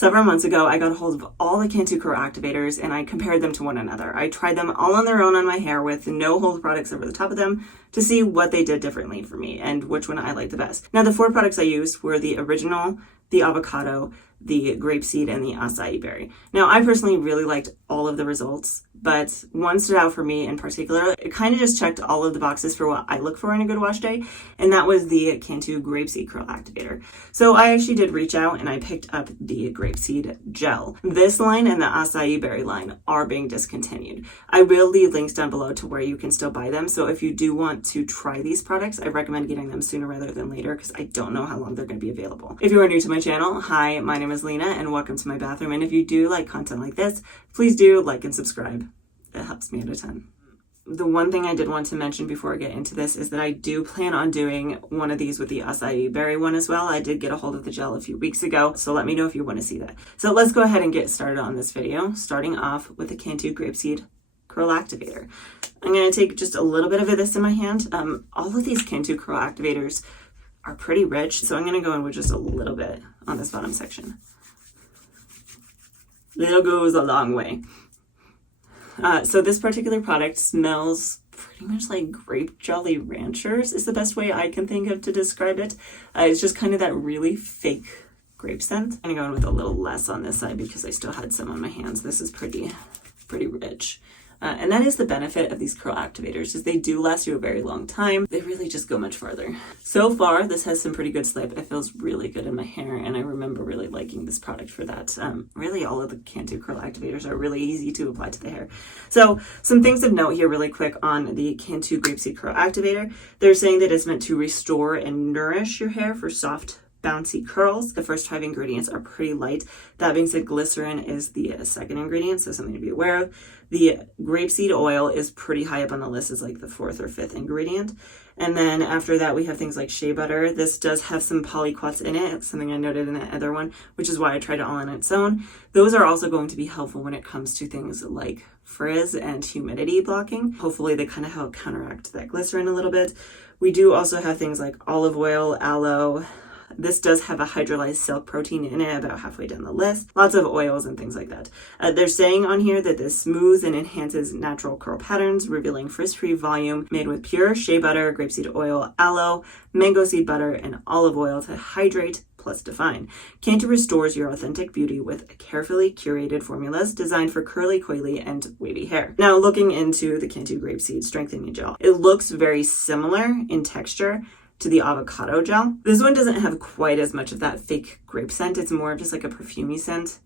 Several months ago, I got a hold of all the Cantu Curl Activators and I compared them to one another. I tried them all on their own on my hair with no hold products over the top of them to see what they did differently for me and which one I liked the best. Now, the 4 products I used were the original, the avocado, the grapeseed, and the acai berry. Now, I personally really liked all of the results, but one stood out for me in particular. It kind of just checked all of the boxes for what I look for in a good wash day, and that was the Cantu Grapeseed Curl Activator. So I actually did reach out and I picked up the grapeseed gel. This line and the acai berry line are being discontinued. I will leave links down below to where you can still buy them, so if you do want to try these products, I recommend getting them sooner rather than later because I don't know how long they're going to be available. If you are new to my channel, hi, my name is Lena and welcome to my bathroom, and if you do like content like this, please do like and subscribe. It helps me out a ton. The one thing I did want to mention before I get into this is that I do plan on doing one of these with the acai berry one as well. I did get a hold of the gel a few weeks ago, so let me know if you want to see that. So let's go ahead and get started on this video, starting off with the Cantu Grapeseed Curl Activator. I'm going to take just a little bit of this in my hand. All of these Cantu Curl Activators are pretty rich, so I'm going to go in with just a little bit on this bottom section. Little goes a long way. So this particular product smells pretty much like grape Jolly Ranchers is the best way I can think of to describe it. It's just kind of that really fake grape scent. I'm going to go in with a little less on this side because I still had some on my hands. This is pretty rich. And that is the benefit of these curl activators, is they do last you a very long time. They really just go much farther. So far, this has some pretty good slip. It feels really good in my hair, and I remember really liking this product for that. Really, all of the Cantu curl activators are really easy to apply to the hair. So some things of note here really quick on the Cantu Grapeseed Curl Activator. They're saying that it's meant to restore and nourish your hair for soft, bouncy curls. The first 5 ingredients are pretty light. That being said, glycerin is the second ingredient, so something to be aware of. The grapeseed oil is pretty high up on the list as like the 4th or 5th ingredient. And then after that, we have things like shea butter. This does have some polyquats in it. It's something I noted in that other one, which is why I tried it all on its own. Those are also going to be helpful when it comes to things like frizz and humidity blocking. Hopefully they kind of help counteract that glycerin a little bit. We do also have things like olive oil, aloe. This does have a hydrolyzed silk protein in it about halfway down the list. Lots of oils and things like that. They're saying on here that this smooths and enhances natural curl patterns, revealing frizz-free volume, made with pure shea butter, grapeseed oil, aloe, mango seed butter, and olive oil to hydrate plus define. Cantu restores your authentic beauty with carefully curated formulas designed for curly, coily, and wavy hair. Now, looking into the Cantu Grapeseed Strengthening Gel, it looks very similar in texture to the avocado gel. This one doesn't have quite as much of that fake grape scent. It's more of just like a perfumey scent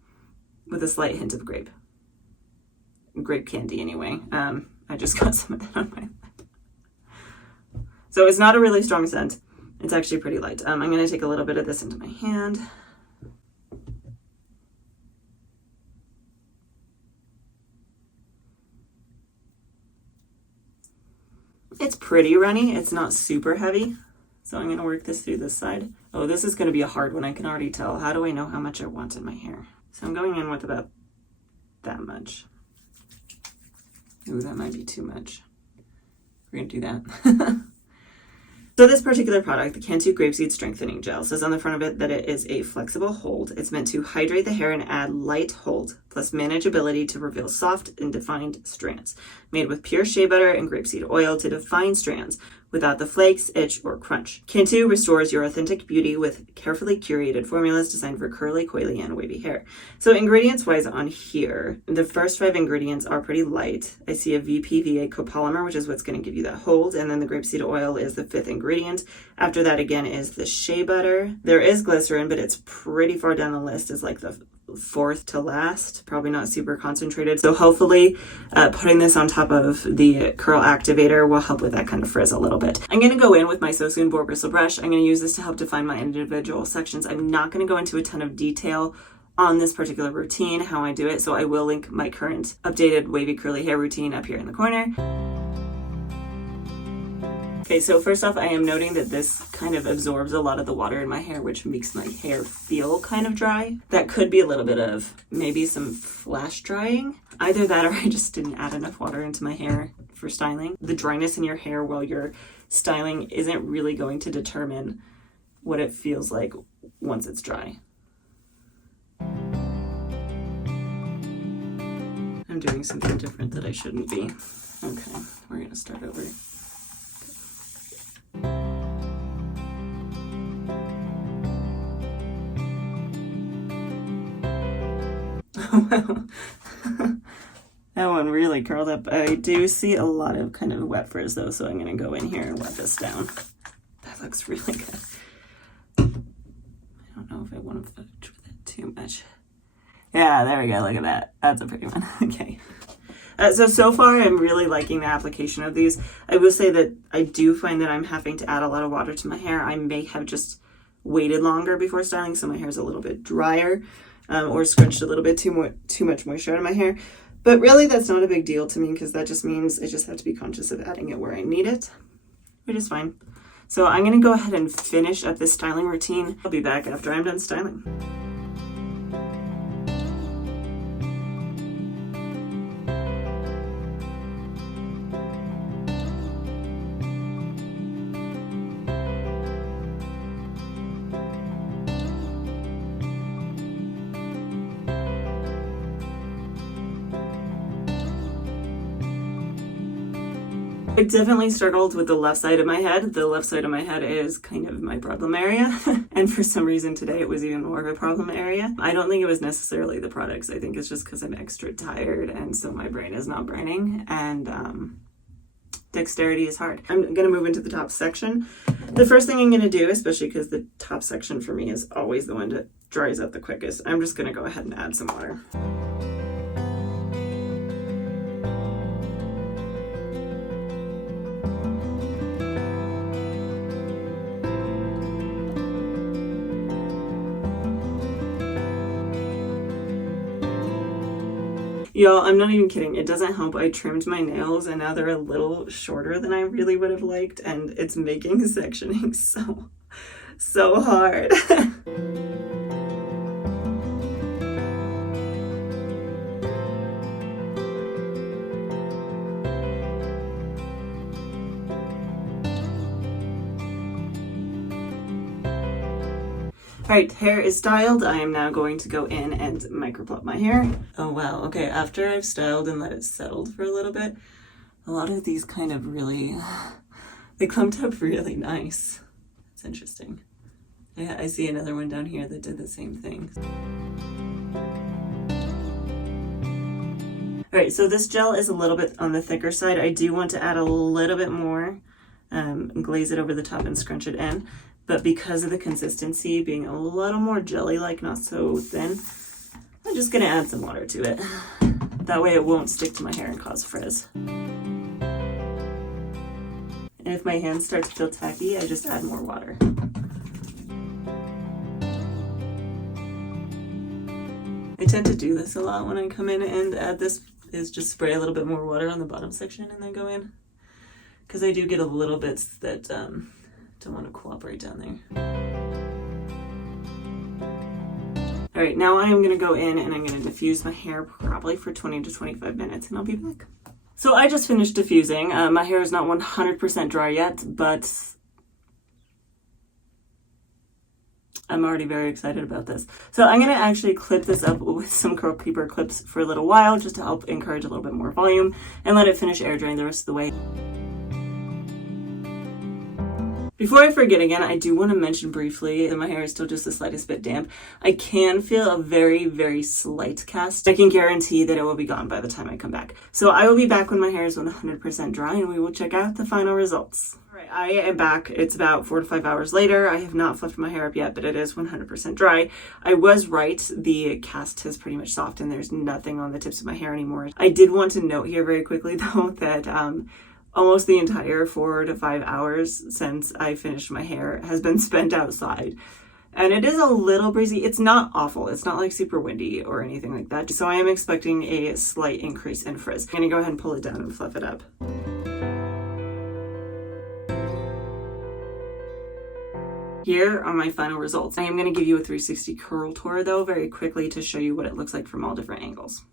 with a slight hint of grape candy anyway. I just got some of that on my lip. So it's not a really strong scent. It's actually pretty light. I'm going to take a little bit of this into my hand. It's pretty runny. It's not super heavy. So I'm going to work this through this side. Oh, this is going to be a hard one. I can already tell. How do I know how much I want in my hair? So I'm going in with about that much. Ooh, that might be too much. We're going to do that. So this particular product, the Cantu Grapeseed Strengthening Gel, says on the front of it that it is a flexible hold. It's meant to hydrate the hair and add light hold, plus manageability to reveal soft and defined strands. Made with pure shea butter and grapeseed oil to define strands without the flakes, itch, or crunch. Cantu restores your authentic beauty with carefully curated formulas designed for curly, coily, and wavy hair. So ingredients-wise on here, the first 5 ingredients are pretty light. I see a VPVA copolymer, which is what's going to give you that hold, and then the grapeseed oil is the 5th ingredient. After that, again, is the shea butter. There is glycerin, but it's pretty far down the list as like the 4th to last, probably not super concentrated. So hopefully putting this on top of the curl activator will help with that kind of frizz a little bit. I'm going to go in with my So Soon boar bristle brush. I'm going to use this to help define my individual sections. I'm not going to go into a ton of detail on this particular routine, how I do it. So I will link my current updated wavy curly hair routine up here in the corner. Okay, so first off, I am noting that this kind of absorbs a lot of the water in my hair, which makes my hair feel kind of dry. That could be a little bit of maybe some flash drying. Either that or I just didn't add enough water into my hair for styling. The dryness in your hair while you're styling isn't really going to determine what it feels like once it's dry. I'm doing something different that I shouldn't be. Okay, we're gonna start over. Wow. That one really curled up. I do see a lot of kind of wet frizz though, so I'm gonna go in here and wet this down. That looks really good. I don't know if I want to fudge with it too much. Yeah, there we go. Look at that. That's a pretty one. Okay. So far, I'm really liking the application of these. I will say that I do find that I'm having to add a lot of water to my hair. I may have just waited longer before styling, so my hair is a little bit drier, or scrunched a little bit too much moisture out of my hair. But really, that's not a big deal to me because that just means I just have to be conscious of adding it where I need it, which is fine. So I'm going to go ahead and finish up this styling routine. I'll be back after I'm done styling. I definitely struggled with the left side of my head. The left side of my head is kind of my problem area. And for some reason today it was even more of a problem area. I don't think it was necessarily the products. I think it's just because I'm extra tired and so my brain is not burning, and dexterity is hard. I'm going to move into the top section. The first thing I'm going to do, especially because the top section for me is always the one that dries up the quickest, I'm just going to go ahead and add some water. Y'all, I'm not even kidding. It doesn't help. I trimmed my nails and now they're a little shorter than I really would have liked, and it's making sectioning so hard. Alright, hair is styled. I am now going to go in and microplot my hair. Oh wow, okay, after I've styled and let it settle for a little bit, a lot of these kind of really, they clumped up really nice. It's interesting. Yeah, I see another one down here that did the same thing. Alright, so this gel is a little bit on the thicker side. I do want to add a little bit more, glaze it over the top and scrunch it in. But because of the consistency being a little more jelly-like, not so thin, I'm just gonna add some water to it. That way it won't stick to my hair and cause frizz. And if my hands start to feel tacky, I just add more water. I tend to do this a lot when I come in and add this, is just spray a little bit more water on the bottom section and then go in. Because I do get a little bits that don't want to cooperate down there. All right, now I am going to go in and I'm going to diffuse my hair probably for 20 to 25 minutes and I'll be back. So I just finished diffusing. My hair is not 100% dry yet, but I'm already very excited about this. So I'm going to actually clip this up with some curl keeper clips for a little while just to help encourage a little bit more volume and let it finish air drying the rest of the way. Before I forget again, I do want to mention briefly that my hair is still just the slightest bit damp. I can feel a very, very slight cast. I can guarantee that it will be gone by the time I come back. So I will be back when my hair is 100% dry and we will check out the final results. All right, I am back. It's about 4 to 5 hours later. I have not fluffed my hair up yet, but it is 100% dry. I was right. The cast has pretty much softened. There's nothing on the tips of my hair anymore. I did want to note here very quickly though that almost the entire 4 to 5 hours since I finished my hair has been spent outside. And it is a little breezy. It's not awful. It's not like super windy or anything like that. So I am expecting a slight increase in frizz. I'm gonna go ahead and pull it down and fluff it up. Here are my final results. I am gonna give you a 360 curl tour though very quickly to show you what it looks like from all different angles.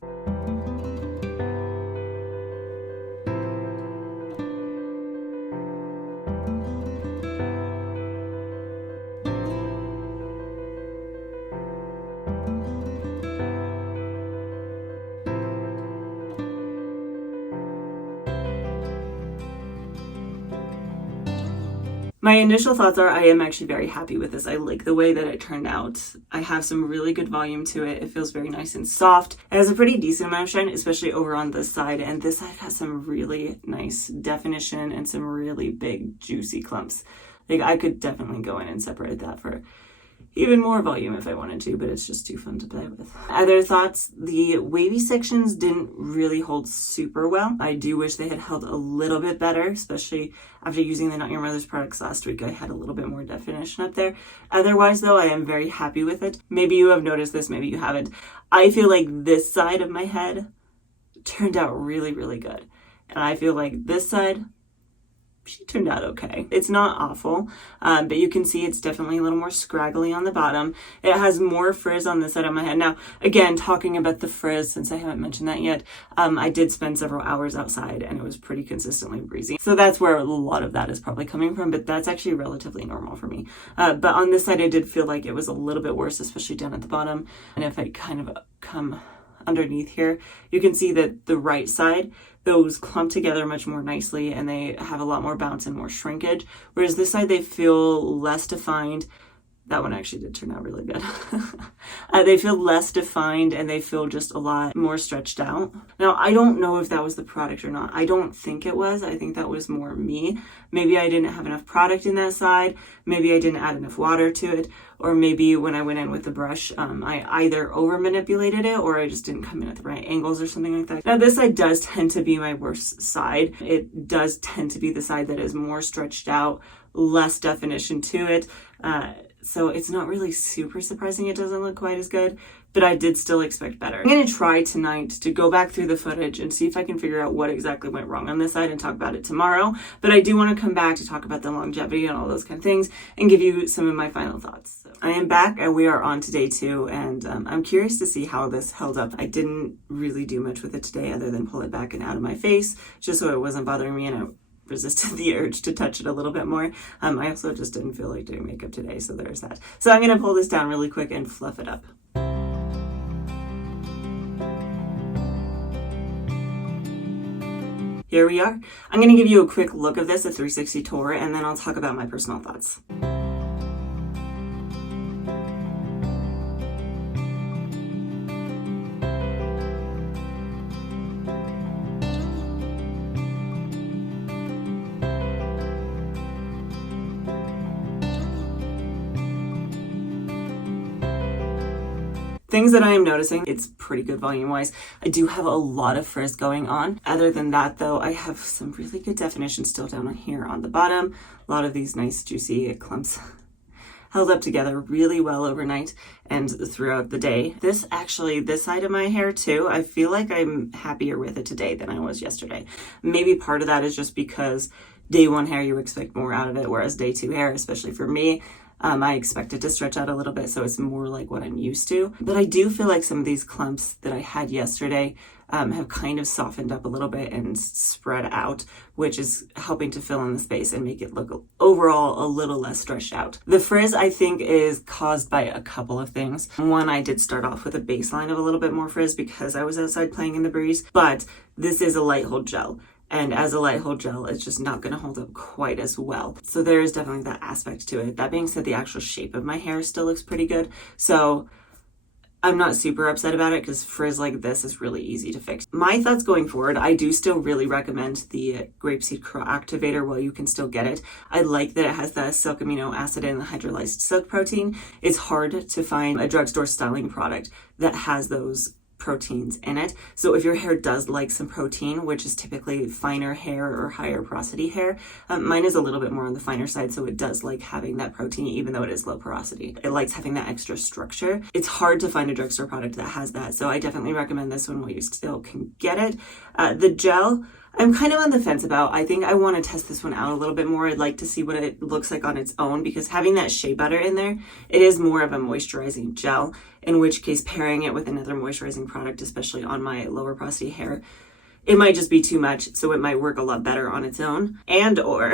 My initial thoughts are I am actually very happy with this. I like the way that it turned out. I have some really good volume to it. It feels very nice and soft. It has a pretty decent amount of shine, especially over on this side. And this side has some really nice definition and some really big juicy clumps. Like I could definitely go in and separate that for even more volume if I wanted to, but it's just too fun to play with. Other thoughts, the wavy sections didn't really hold super well. I do wish they had held a little bit better, especially after using the Not Your Mother's products last week. I had a little bit more definition up there. Otherwise though, I am very happy with it. Maybe you have noticed this, maybe you haven't. I feel like this side of my head turned out really, really good. And I feel like this side, she turned out okay. It's not awful, but you can see it's definitely a little more scraggly on the bottom. It has more frizz on this side of my head. Now, again, talking about the frizz, since I haven't mentioned that yet, I did spend several hours outside and it was pretty consistently breezy. So that's where a lot of that is probably coming from, but that's actually relatively normal for me. But on this side, I did feel like it was a little bit worse, especially down at the bottom. And if I kind of come underneath here, you can see that the right side, those clump together much more nicely and they have a lot more bounce and more shrinkage, whereas this side they feel less defined. That one actually did turn out really good. They feel less defined and they feel just a lot more stretched out. Now, I don't know if that was the product or not. I don't think it was. I think that was more me. Maybe I didn't have enough product in that side. Maybe I didn't add enough water to it. Or maybe when I went in with the brush, I either over manipulated it or I just didn't come in at the right angles or something like that. Now, this side does tend to be my worst side. It does tend to be the side that is more stretched out, less definition to it. So it's not really super surprising it doesn't look quite as good, but I did still expect better. I'm going to try tonight to go back through the footage and see if I can figure out what exactly went wrong on this side and talk about it tomorrow. But I do want to come back to talk about the longevity and all those kind of things and give you some of my final thoughts. So I am back and we are on to day 2, and I'm curious to see how this held up. I didn't really do much with it today other than pull it back and out of my face just so it wasn't bothering me, and I resisted the urge to touch it a little bit more. I also just didn't feel like doing makeup today, so there's that. So I'm going to pull this down really quick and fluff it up. Here we are. I'm going to give you a quick look of this, a 360 tour, and then I'll talk about my personal thoughts. Things that I am noticing, it's pretty good volume-wise. I do have a lot of frizz going on. Other than that, though, I have some really good definition still down here on the bottom. A lot of these nice juicy clumps held up together really well overnight and throughout the day. This side of my hair too, I feel like I'm happier with it today than I was yesterday. Maybe part of that is just because day 1 hair, you expect more out of it, whereas day 2 hair, especially for me, I expect it to stretch out a little bit, so it's more like what I'm used to. But I do feel like some of these clumps that I had yesterday have kind of softened up a little bit and spread out, which is helping to fill in the space and make it look overall a little less stretched out. The frizz, I think, is caused by a couple of things. One, I did start off with a baseline of a little bit more frizz because I was outside playing in the breeze, but this is a light hold gel. And as a light hold gel, it's just not going to hold up quite as well. So there is definitely that aspect to it. That being said, the actual shape of my hair still looks pretty good. So I'm not super upset about it because frizz like this is really easy to fix. My thoughts going forward, I do still really recommend the Grapeseed Curl Activator while you can still get it. I like that it has the silk amino acid and the hydrolyzed silk protein. It's hard to find a drugstore styling product that has those proteins in it. So if your hair does like some protein, which is typically finer hair or higher porosity hair, mine is a little bit more on the finer side, so it does like having that protein even though it is low porosity. It likes having that extra structure. It's hard to find a drugstore product that has that, so I definitely recommend this one while you still can get it. The gel, I'm kind of on the fence about. I think I want to test this one out a little bit more. I'd like to see what it looks like on its own, because having that shea butter in there, it is more of a moisturizing gel, in which case pairing it with another moisturizing product, especially on my lower porosity hair, it might just be too much, so it might work a lot better on its own, and or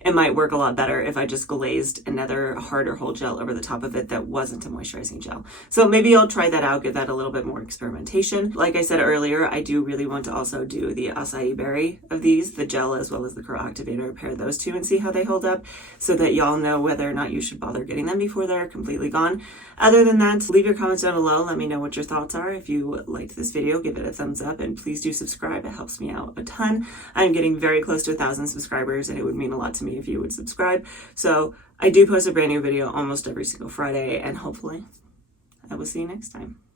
it might work a lot better if I just glazed another harder hold gel over the top of it that wasn't a moisturizing gel. So maybe I'll try that out, give that a little bit more experimentation. Like I said earlier, I do really want to also do the acai berry of these, the gel as well as the curl activator, pair those two and see how they hold up so that y'all know whether or not you should bother getting them before they're completely gone. Other than that, leave your comments down below. Let me know what your thoughts are. If you liked this video, give it a thumbs up and please do subscribe. It helps me out a ton. I'm getting very close to 1,000 subscribers and it would mean a lot to me if you would subscribe. So I do post a brand new video almost every single Friday and hopefully I will see you next time.